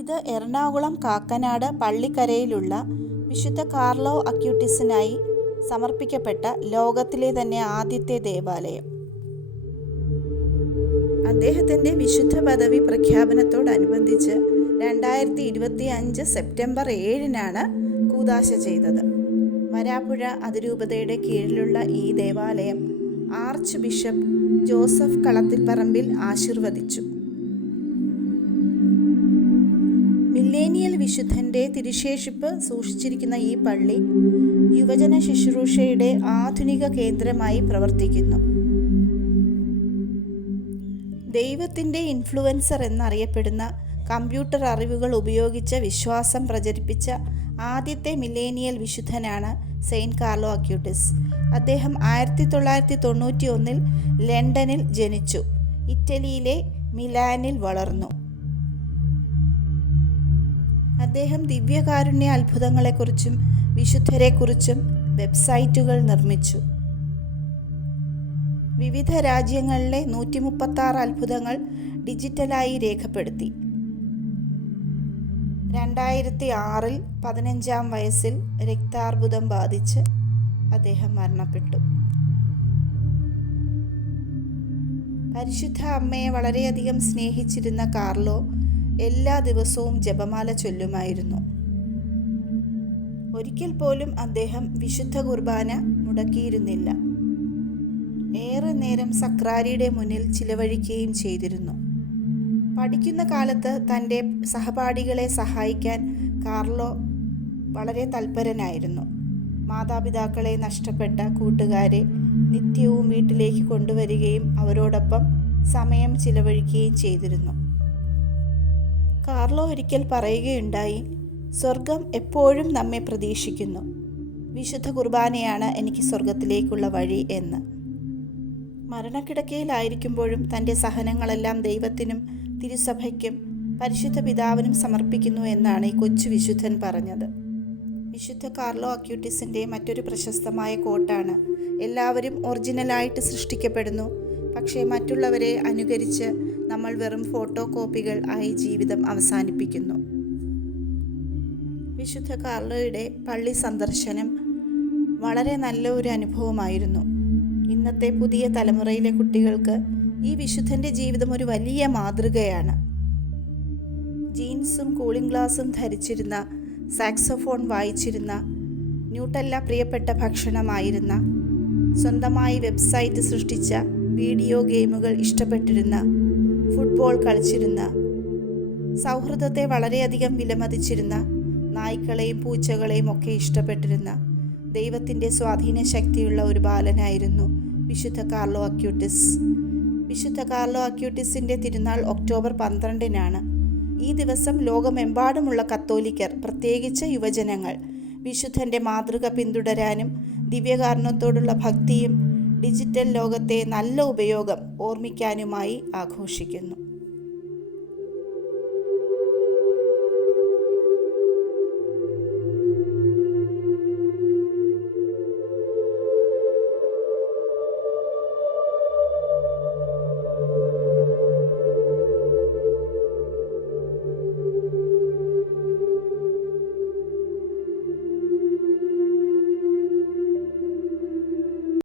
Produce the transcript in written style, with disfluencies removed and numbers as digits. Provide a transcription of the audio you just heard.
ഇത് എറണാകുളം കാക്കനാട് പള്ളിക്കരയിലുള്ള വിശുദ്ധ കാർലോ അക്യൂട്ടിസിനായി സമർപ്പിക്കപ്പെട്ട ലോകത്തിലെ തന്നെ ആദ്യത്തെ ദേവാലയം. അദ്ദേഹത്തിൻ്റെ വിശുദ്ധ പദവി പ്രഖ്യാപനത്തോടനുബന്ധിച്ച് 2025 സെപ്റ്റംബർ 7 കൂദാശ ചെയ്തത്. വരാപ്പുഴ അതിരൂപതയുടെ കീഴിലുള്ള ഈ ദേവാലയം ആർച്ച് ബിഷപ്പ് ജോസഫ് കളത്തിൽപ്പറമ്പിൽ ആശീർവദിച്ചു. മില്ലേനിയൽ വിശുദ്ധൻ്റെ തിരുശേഷിപ്പ് സൂക്ഷിച്ചിരിക്കുന്ന ഈ പള്ളി യുവജന ശുശ്രൂഷയുടെ ആധുനിക കേന്ദ്രമായി പ്രവർത്തിക്കുന്നു. ദൈവത്തിൻ്റെ ഇൻഫ്ലുവൻസർ എന്നറിയപ്പെടുന്ന കമ്പ്യൂട്ടർ അറിവുകൾ ഉപയോഗിച്ച് വിശ്വാസം പ്രചരിപ്പിച്ച ആദ്യത്തെ മില്ലേനിയൽ വിശുദ്ധനാണ് സെയിൻറ്റ് കാർലോ അക്യൂട്ടിസ്. അദ്ദേഹം 1991 ലണ്ടനിൽ ജനിച്ചു. ഇറ്റലിയിലെ മിലാനിൽ വളർന്നു. അദ്ദേഹം ദിവ്യകാരുണ്യ അത്ഭുതങ്ങളെക്കുറിച്ചും വിശുദ്ധരെക്കുറിച്ചും വെബ്സൈറ്റുകൾ നിർമ്മിച്ചു. വിവിധ രാജ്യങ്ങളിലെ 136 അത്ഭുതങ്ങൾ ഡിജിറ്റലായി രേഖപ്പെടുത്തി. 2006 15-ാം വയസ്സിൽ രക്താർബുദം ബാധിച്ച് അദ്ദേഹം മരണപ്പെട്ടു. പരിശുദ്ധ അമ്മയെ വളരെയധികം സ്നേഹിച്ചിരുന്ന കാർലോ എല്ലാ ദിവസവും ജപമാല ചൊല്ലുമായിരുന്നു. ഒരിക്കൽ പോലും അദ്ദേഹം വിശുദ്ധ കുർബാന മുടക്കിയിരുന്നില്ല. ഏറെ നേരം സക്രാരിയുടെ മുന്നിൽ ചിലവഴിക്കുകയും ചെയ്തിരുന്നു. പഠിക്കുന്ന കാലത്ത് തൻ്റെ സഹപാഠികളെ സഹായിക്കാൻ കാർലോ വളരെ തൽപരനായിരുന്നു. മാതാപിതാക്കളെ നഷ്ടപ്പെട്ട കൂട്ടുകാരെ നിത്യവും വീട്ടിലേക്ക് കൊണ്ടുവരികയും അവരോടൊപ്പം സമയം ചിലവഴിക്കുകയും ചെയ്തിരുന്നു. കാർലോ ഒരിക്കൽ പറയുകയുണ്ടായി, സ്വർഗം എപ്പോഴും നമ്മെ പ്രതീക്ഷിക്കുന്നു. വിശുദ്ധ കുർബാനയാണ് എനിക്ക് സ്വർഗത്തിലേക്കുള്ള വഴി എന്ന്. മരണക്കിടക്കയിലായിരിക്കുമ്പോഴും തൻ്റെ സഹനങ്ങളെല്ലാം ദൈവത്തിനും തിരുസഭയ്ക്കും പരിശുദ്ധ പിതാവിനും സമർപ്പിക്കുന്നു എന്നാണ് ഈ കൊച്ചു വിശുദ്ധൻ പറഞ്ഞത്. വിശുദ്ധ കാർലോ അക്യൂട്ടിസിൻ്റെ മറ്റൊരു പ്രശസ്തമായ കോട്ടാണ്, എല്ലാവരും ഒറിജിനലായിട്ട് സൃഷ്ടിക്കപ്പെടുന്നു, പക്ഷേ മറ്റുള്ളവരെ അനുകരിച്ച് നമ്മൾ വെറും ഫോട്ടോ കോപ്പികൾ ആയി ജീവിതം അവസാനിപ്പിക്കുന്നു. വിശുദ്ധ കാർലോയുടെ പള്ളി സന്ദർശനം വളരെ നല്ല ഒരു അനുഭവമായിരുന്നു. ഇന്നത്തെ പുതിയ തലമുറയിലെ കുട്ടികൾക്ക് ഈ വിശുദ്ധൻ്റെ ജീവിതം ഒരു വലിയ മാതൃകയാണ്. ജീൻസും കൂളിംഗ് ഗ്ലാസും ധരിച്ചിരുന്ന, സാക്സോഫോൺ വായിച്ചിരുന്ന, ന്യൂട്ടല്ല പ്രിയപ്പെട്ട ഭക്ഷണമായിരുന്ന, സ്വന്തമായി വെബ്സൈറ്റ് സൃഷ്ടിച്ച, വീഡിയോ ഗെയിമുകൾ ഇഷ്ടപ്പെട്ടിരുന്ന, ഫുട്ബോൾ കളിച്ചിരുന്ന, സൗഹൃദത്തെ വളരെയധികം വിലമതിച്ചിരുന്ന, നായ്ക്കളെയും പൂച്ചകളെയും ഒക്കെ ഇഷ്ടപ്പെട്ടിരുന്ന, ദൈവത്തിൻ്റെ സ്വാധീന ശക്തിയുള്ള ഒരു ബാലനായിരുന്നു വിശുദ്ധ കാർലോ അക്യൂട്ടിസ്. വിശുദ്ധ കാർലോ അക്യൂട്ടിസിൻ്റെ തിരുനാൾ ഒക്ടോബർ 12 ഈ ദിവസം ലോകമെമ്പാടുമുള്ള കത്തോലിക്കർ, പ്രത്യേകിച്ച് യുവജനങ്ങൾ, വിശുദ്ധൻ്റെ മാതൃക പിന്തുടരാനും ദിവ്യകാരുണ്യത്തോടുള്ള ഭക്തിയും ഡിജിറ്റൽ ലോകത്തെ നല്ല ഉപയോഗം ഓർമ്മിക്കാനുമായി ആഘോഷിക്കുന്നു.